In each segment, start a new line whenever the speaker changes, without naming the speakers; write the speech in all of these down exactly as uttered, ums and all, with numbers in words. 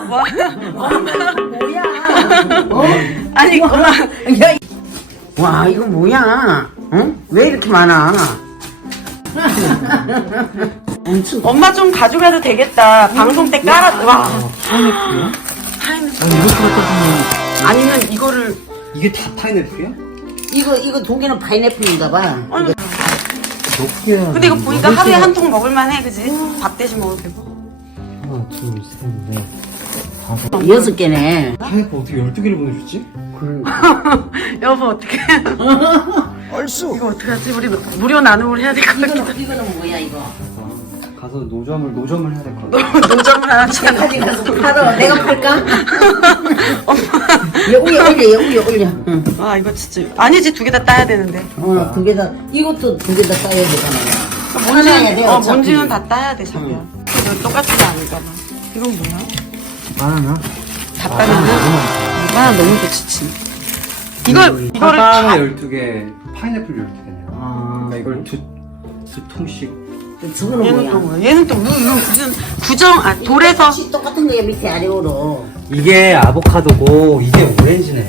뭐?
뭐야? 어?
아니 엄마
야, 와 이거 뭐야? 응? 왜 이렇게 많아? 엄청
엄마 좀 가져가도 되겠다. 방송 때 깔아. 와.
파인애플이야?
파인애플.
아니 이렇게 갖다 주면
아니면 이거를
이게 다 파인애플이야?
이거 이거 두 개는 파인애플인가 봐.
아니,
몇 개야?
근데 이거 보니까 하루에 한 통 먹을만해, 그지? 밥 대신 먹어도 되고.
하나 둘셋넷
이거 여섯 개네.
파인애플 어떻게 열두 개를 보내줬지?
여보 어떻게?
얼쑤
이거 어떻게 하지? 우리 무료 나눔을 해야 될 것 같기도.
이거는 이거는 뭐야 이거?
가서 노점을 노점을 해야 될 것 같아.
노점을 하나 차.
가지 가서 팔아. 내가 팔까? 얘 올려 올려 얘 올려 올려. 응.
아 이거 진짜 아니지 두 개 다 따야 되는데.
어, 두 개 다, 이것도 두 개 다 따야 되잖아.
뭔지는
돼,
어
어차피.
뭔지는 다 따야 돼 자기야. 이거 똑같은 거 아닐까 봐. 이건 뭐야?
바나나?
다 따면은 아 너무 좋지. 이걸 이거를
바나나
다
열두 개, 파인애플 열두 개네요.
아,
그러니까 이걸 두, 두 통씩.
저거는
얘는 또
뭐야?
뭐야? 얘는 또 이거 무슨 구정 아 돌에서
혹시 똑같은 거야, 밑에 아래로.
이게 아보카도고 이게 오렌지네.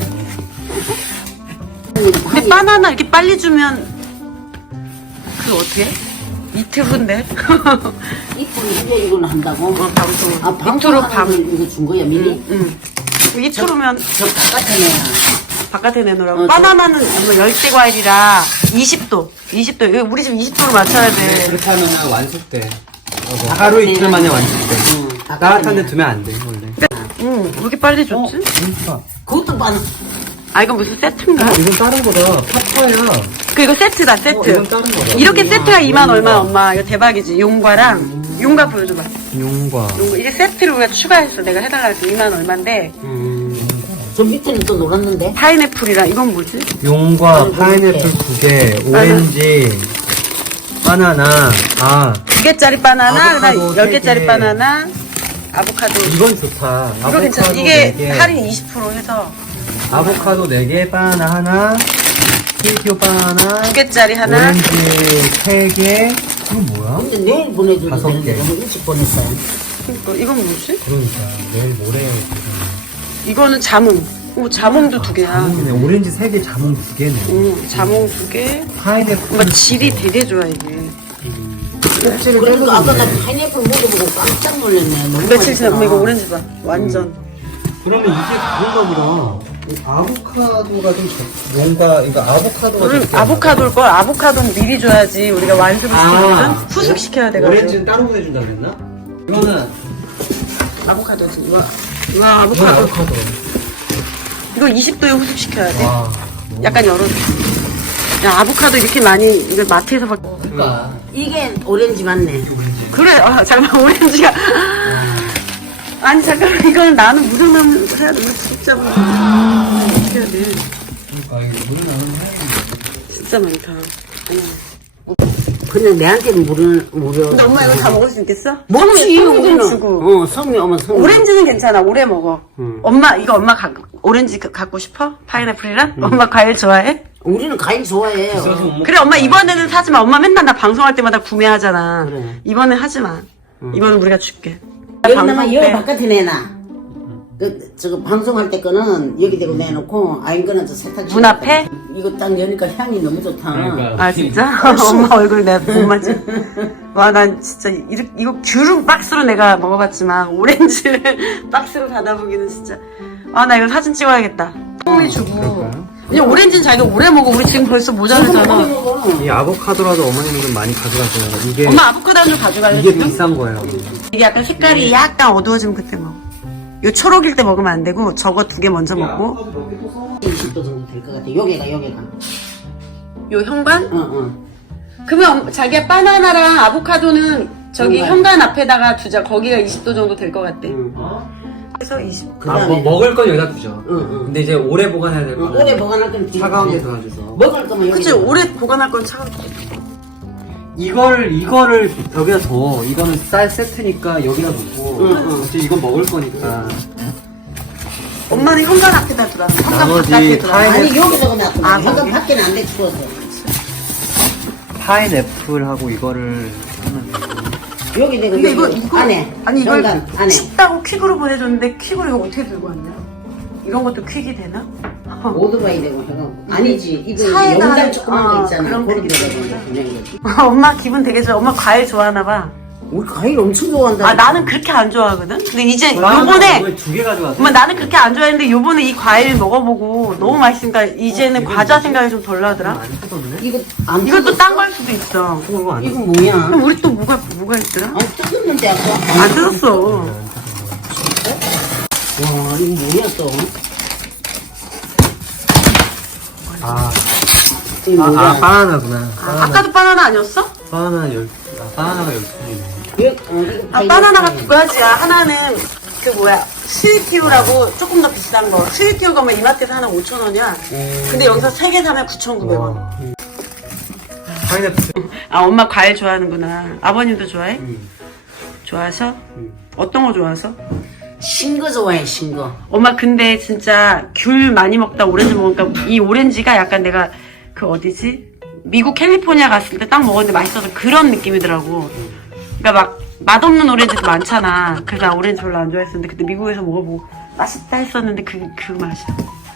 근데 바나나 이렇게 빨리 주면 그 어떻게? 해? 이틀 후인데.
이쁘게 이제 이걸 한다고?
어, 방송.
아,
이틀 후
방송하는
밤.
걸 이거 준 거야, 미리?
응. 이틀 후면
저 바깥에 내야.
바깥에 내놓으라고.
어,
바나나는 뭐 열대 과일이라 이십 도. 이십 도. 이거 우리 집 이십 도로 맞춰야 돼.
그렇게 하면 완숙돼. 하루 이틀 만에 완숙돼.
응,
따뜻한 데 두면 안 돼, 원래.
응. 왜 이렇게 빨리 줬지?
그러니까.
그것도 바나.
아 이거 무슨 세트인가?
아, 이건 다른 거다. 파파야.
그 이거 세트다 세트.
어, 이건 다른 거다.
이렇게 세트가 이만 얼마 엄마. 이거 대박이지. 용과랑 용과 보여줘봐.
용과.
용과 이게 세트를 우리가 추가했어. 내가 해달라 해서 이만 얼마인데
저 밑에는 또 놀았는데?
파인애플이랑 이건 뭐지?
용과
아이고,
파인애플
이렇게.
두 개, 오렌지, 바나나. 아,
두 개짜리 바나나,
아보카도
그다음 열
세
개짜리
개.
바나나, 아보카도.
이건 좋다.
이거 괜찮아.
아보카도
이게
네 개.
할인 이십 퍼센트 해서
아보카도 네 개, 바나나 하나, 스위트 바나나,
두 개짜리 하나.
오렌지 세 개. 이건 뭐야?
근데 내일 보내줘도
다섯
되는데
개.
너무 일찍 보냈어요.
그러니까 이건 뭐지?
그러니까 내일 모레.
이거는 자몽. 오, 자몽도 두 개야.
자몽이네. 오렌지 세 개, 자몽 두 개네.
오, 자몽 두 개.
파인애플.
뭔가 질이 되게 좋아 이게.
꼭지를
그래도 아까 나
뜯어주네.
파인애플 먹어보고 깜짝 놀랐네. 너무
며칠 지나
맛있다.
엄마 이거 오렌지 봐. 완전.
그러면 이게 그건가 보다. 이 아보카도가 좀 적- 뭔가 이거 아보카도가
오늘
적게
아보카도일 걸. 아보카도는 미리 줘야지 우리가 완숙을
아.
시키거든. 후숙 시켜야 돼가지고.
오렌지는 따로 보내준다 그랬나? 이거는
아보카도지. 이거 이거
이건
아보카도.
아보카도.
이거 이십 도에 후숙 시켜야 돼.
와.
약간 열어줘. 야 아보카도 이렇게 많이 이거 마트에서 막.
그러니까
이게 오렌지 맞네.
그래. 아 잠깐 오렌지가. 아니 잠깐만 이거는 나는 무정나무 해야 돼. 우리 구독자분 어떻게 해야 돼.
그러니까 이거 물은 안 해야겠네.
진짜 많다. 어머.
그냥 내한테는 무료, 무료.
근데 엄마 이거 다 먹을 수 있겠어?
먹지,
성미 좀
우리는.
주고.
어, 성미 오면 성미.
오렌지는 괜찮아. 오래 먹어. 엄마 이거 엄마 가, 오렌지 가- 갖고 싶어? 파인애플이랑? 엄마 과일 좋아해?
우리는 과일 좋아해요.
비싸서 못 먹-
그래 엄마 이번에는 사지 마. 엄마 맨날 나 방송할 때마다 구매하잖아.
그래.
이번엔 하지 마. 이번엔 우리가 줄게.
여기다가
방송
여기
때
바깥에 내놔. 그, 저거 방송할 때 거는 여기 대고 내놓고, 아닌 거는 저 세탁기.
문 앞에?
이거 딱 여니까 향이 너무 좋다.
그러니까.
아 진짜? 엄마 얼굴 내가 못 맞지? 와 난 진짜 이거, 이거 귤은 박스로 내가 먹어봤지만 오렌지를 박스로 받아보기는 진짜 아 나 이거 사진 찍어야겠다. 똥이 주고
그럴까요?
그냥 오렌지는 자기가 오래 먹어. 우리 지금 벌써 모자라잖아.
이 아보카도라도 어머니는 좀 많이 가져가세요. 이게
엄마 아보카도 한 줄 가져갈래?
이게
지금?
비싼 거예요.
이게 약간 색깔이 약간 어두워지면 그때 먹어. 요 초록일 때 먹으면 안 되고 저거 두 개 먼저 먹고
이십 도 정도 될 것 같아. 여기가, 여기가.
요 현관?
어, 어.
그러면 엄- 자기가 바나나랑 아보카도는 저기
현관.
현관 앞에다가 두자. 거기가 이십 도 정도 될 것 같대.
응.
그래서 이십.
그
아,
다음에.
뭐 먹을 건 여기다 두죠.
응, 응.
근데 이제 오래 보관해야 될
응,
거는
오래 보관할 건 뒤에
차가운 데
두고.
놔줘서.
먹을 거면 여기.
그치 오래 보관할 건 차가워.
이걸 이거를 여기다 둬. 이거는 쌀 세트니까 여기다 놓고.
응, 응.
어차피 이건 먹을 거니까.
엄마는 현관 앞에다 두라. 현관
나머지
바깥에 두라.
타일-
아니, 여기다가 놔둬.
아,
현관
거기?
밖에는 안 돼, 추워서.
파인애플하고 이거를 하면 되고.
여기 대고
근데 이거
여기
이거
안에
아니 이걸
현관 안에
춥다고 퀵으로 보내줬는데 퀵으로 이거 어떻게 들고 왔냐? 이런 것도 퀵이 되나?
오토바이 되고 해가 아니지 이거
차에다
영단
하는-
조그만
아,
거 있잖아.
그런
그런
거
데가
있구나.
그냥 거지.
엄마 기분 되게 좋아. 엄마 과일 좋아하나 봐.
우리 과일 엄청 좋아한다.
아 나는 그렇게 안 좋아하거든. 근데 이제
아,
요번에
두개 가져왔어.
엄마 나는 그렇게 안 좋아했는데 요번에 이 과일 먹어보고 너무 맛있으니까 이제는 과자 생각이 좀 덜 나더라.
안 뜯었네?
이거 안
이것도
뜯었어?
딴 걸 수도 있어.
어, 이거 안
이거
뜯었어.
뭐야?
그럼 우리 또 뭐가 뭐가 있더라?
안 뜯었는데 아까.
안 뜯었어.
와 이거 뭐야 또?
아,
이거
아,
뭐야?
아, 바나나구나.
아,
바나나.
아까도 바나나 아니었어?
바나나 열, 아, 바나나가 열 개이네.
이거, 어, 이거
아,
과일
바나나가
맛이야.
두 가지야. 하나는 그 뭐야 스위키우라고 조금 더 비싼 거. 스위키우 가면 이마트에서 하나 오천 원이야.
음.
근데 여기서 세 개 사면 구천구백 원.
와. 파인애플.
아 엄마 과일 좋아하는구나. 아버님도 좋아해?
음.
좋아하셔?
음.
어떤 거 좋아하셔?
신거 좋아해 신거.
엄마 근데 진짜 귤 많이 먹다 오렌지 먹으니까 이 오렌지가 약간 내가 그 어디지? 미국 캘리포니아 갔을 때 딱 먹었는데 맛있어서 그런 느낌이더라고. 그러니까 막 맛없는 오렌지도 많잖아. 그래서 나 오렌지 별로 안 좋아했었는데 그때 미국에서 먹어보고 맛있다 했었는데 그, 그 맛이야.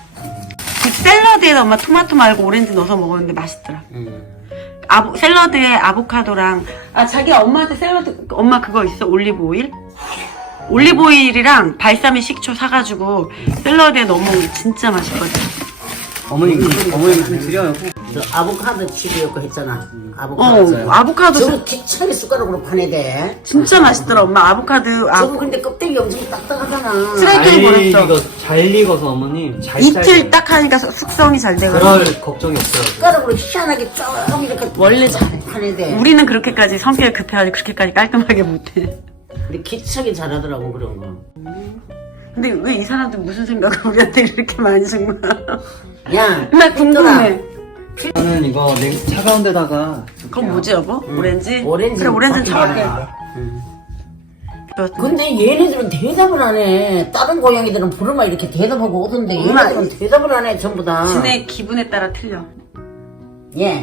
그 샐러드에다 엄마 토마토 말고 오렌지 넣어서 먹었는데 맛있더라.
음.
아보, 샐러드에 아보카도랑 아 자기 엄마한테 샐러드 엄마 그거 있어? 올리브 오일? 올리브 오일이랑 발사믹 식초 사가지고 샐러드에 넣어 먹는 게 진짜 맛있거든.
어머니, 어머니 좀 드려요.
저 아보카도 칩이었고 했잖아.
어,
아보카도.
아보카도
저거 기차에 숟가락으로 파내 돼.
진짜 맛있더라. 엄마 아보카도 아,
저거 근데 껍데기 엄청 딱딱하잖아.
쓰레기-
잘
보냈어.
익어, 잘 익어서 어머님. 잘
이틀
삶아요.
딱 하니까 숙성이 잘 돼가지고.
그럴 걱정이 없어요.
숟가락으로 희한하게 쫙 이렇게
원래 잘해.
파내 돼.
우리는 그렇게까지 성격이 급해가지고 그렇게까지 깔끔하게 못해.
우리 기차게 잘하더라고 그런 거.
근데 왜 이 사람들 무슨 생각을 우리한테 그렇게 많이 정말.
야,
나 궁금해.
저는 이거 냉, 차가운 데다가.
그건 뭐지 여보? 오렌지?
오렌지.
그래 오렌지는 차갑게.
음.
그렇다.
근데 얘네들은 대답을 안 해. 다른 고양이들은 부르면 이렇게 대답하고 오던데
엄마,
얘네들은 대답을 안 해 전부 다.
지네 기분에 따라 틀려.
예.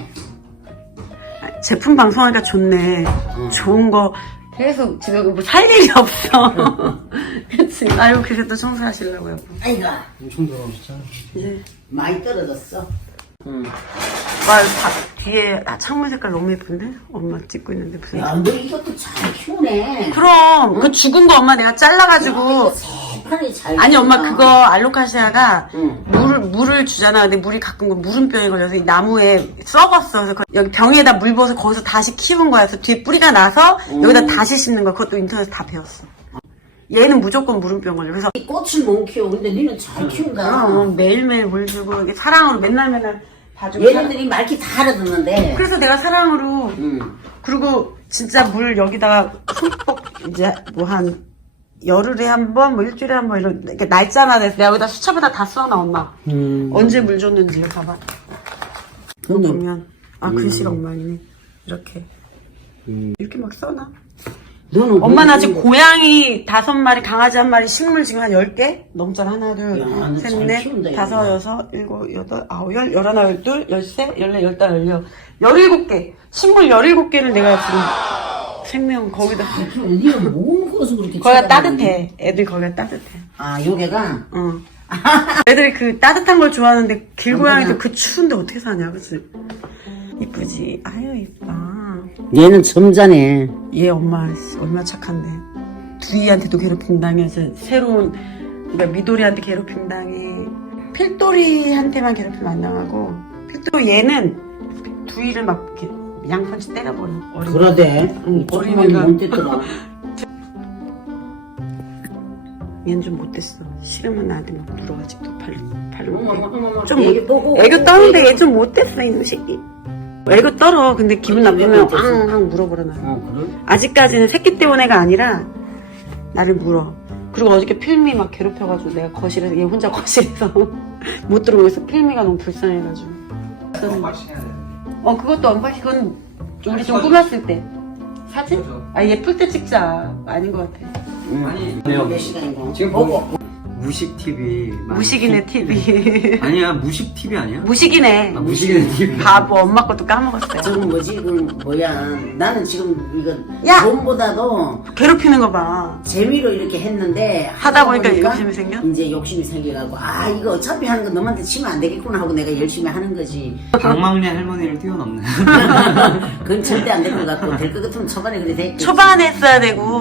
아, 제품 방송하니까 좋네. 좋은 거 계속 집에 뭐 살 일이 없어. 그치? 아유 그래도 청소하시려고 여보.
아이가
엄청 더러우셨잖아.
이제
많이 떨어졌어. 응.
와 바- 뒤에 아, 창문 색깔 너무 예쁜데? 엄마 찍고 있는데 무슨?
야, 너 이것도 잘 키우네.
그럼 그 죽은 거 엄마 내가 잘라가지고
새판이 잘.
아니 엄마
키운다.
그거 알로카시아가
응.
물, 물을 주잖아. 근데 물이 가끔 물음병에 걸려서 이 나무에 썩었어. 그래서 그- 여기 병에다 물 부어서 거기서 다시 키운 거야. 그래서 뒤에 뿌리가 나서 여기다 다시 심는 거야. 그것도 인터넷에서 다 배웠어. 얘는 무조건 물음병 걸려. 그래서
이 꽃을 못 키워. 근데 니는 잘 키운다.
그럼 매일매일 물 주고 이게 사랑으로 맨날 맨날 봐주고
얘네들이 말기 다 알아듣는데.
그래서 내가 사랑으로
응.
그리고 진짜 물 여기다가 흠뻑 이제 뭐 한 열흘에 한 번, 뭐 일주일에 한 번 이런 이렇게 날짜나 돼서 내가 여기다 수첩에다 다 써놔 엄마.
음.
언제 물 줬는지 이거 봐봐.
근데
보면 아 글씨가 엉망이네. 이렇게
음.
이렇게 막 써놔.
너는
엄마는 아직
뭐-
고양이 다섯 마리, 강아지 한 마리, 식물 지금 한 열 개 넘잖아. 하나, 둘,
야, 너
셋,
잘
넷,
키운다,
다섯,
이거.
여섯, 일곱, 여덟, 아홉, 열, 열하나, 열둘, 열세, 열네, 열다, 열여, 열일곱 개. 식물 열일곱 개를 내가 지금 생명 거기다.
니가 뭐 먹어서 그렇게
거기가
쳐다보는데?
따뜻해. 애들 거기가 따뜻해.
아, 요게가?
응. 애들이 그 따뜻한 걸 좋아하는데 길고양이도 그 추운데 어떻게 사냐, 그치? 이쁘지? 아유, 이뻐.
얘는 점잖네.
얘 엄마 씨, 얼마나 착한데. 두이한테도 괴롭힘 당해서 새로운 그러니까 미도리한테 괴롭힘 당해. 필돌이한테만 괴롭힘 안 당하고 필돌이 얘는 두이를 막 이렇게 양펀치 때려버려. 어린
그러대.
응,
조금만
어린애가.
못 됐더라.
얘는 좀 못됐어. 싫으면 나한테 막 물어 아직도 팔 팔로.
어머, 어머, 어머, 어머.
좀
애기 또 오고,
애교
오고,
떠는데
오고.
얘 좀 못됐어 이놈 새끼. 애교 떨어. 근데 기분
어떻게
나쁘면
못됐어?
앙앙 물어버려 나.
어, 그래?
아직까지는 새끼 때문 애가 아니라 나를 물어. 그리고 어저께 필미 막 괴롭혀가지고 내가 거실에서 얘 혼자 거실에서 못 들어오고 있어. 필미가 너무 불쌍해가지고. 어 그것도 언박싱 그건 우리 좀 꾸몄을 때 사진? 아 예쁠 때 찍자. 아닌 것 같아.
응.
아니,
몇 시간이고?
지금
보고.
무식 티비. 많이
무식이네 티비.
아니야, 무식 티비 아니야?
무식이네.
아, 무식이네 티비.
바보 엄마 것도 까먹었어요.
저건 뭐지? 그 뭐야? 나는 지금 이거
야!
돈보다도
괴롭히는 거 봐.
재미로 이렇게 했는데
하다 보니까 욕심이 생겨?
이제 욕심이 생겨가지고 아 이거 어차피 하는 거 너한테 치면 안 되겠구나 하고 내가 열심히 하는 거지.
강막내 할머니를 뛰어넘네.
그건 절대 안 될 것 같고 될 것 같으면 초반에 그래 됐겠지.
초반에 했어야 되고